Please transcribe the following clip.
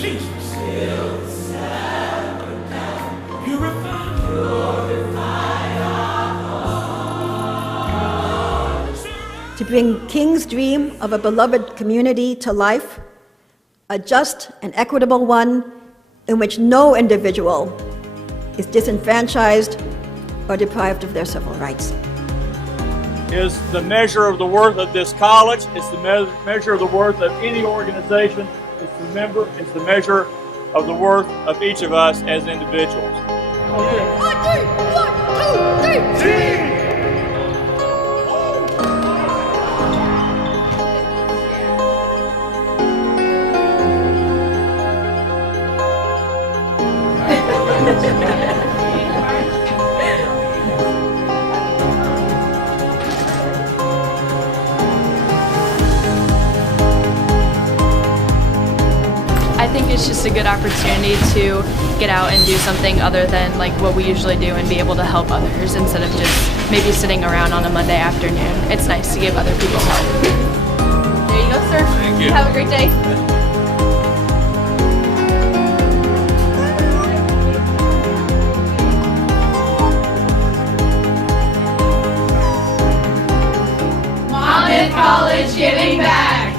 Jesus. Purify. To bring King's dream of a beloved community to life, a just and equitable one in which no individual is disenfranchised or deprived of their civil rights. Is the measure of the worth of this college. It's the measure of the worth of any organization. It's the measure of the worth of each of us as individuals. One, two, three. I think it's just a good opportunity to get out and do something other than like what we usually do and be able to help others instead of just maybe sitting around on a Monday afternoon. It's nice to give other people help. There you go, sir. Thank you. Have a great day. Monmouth College giving back.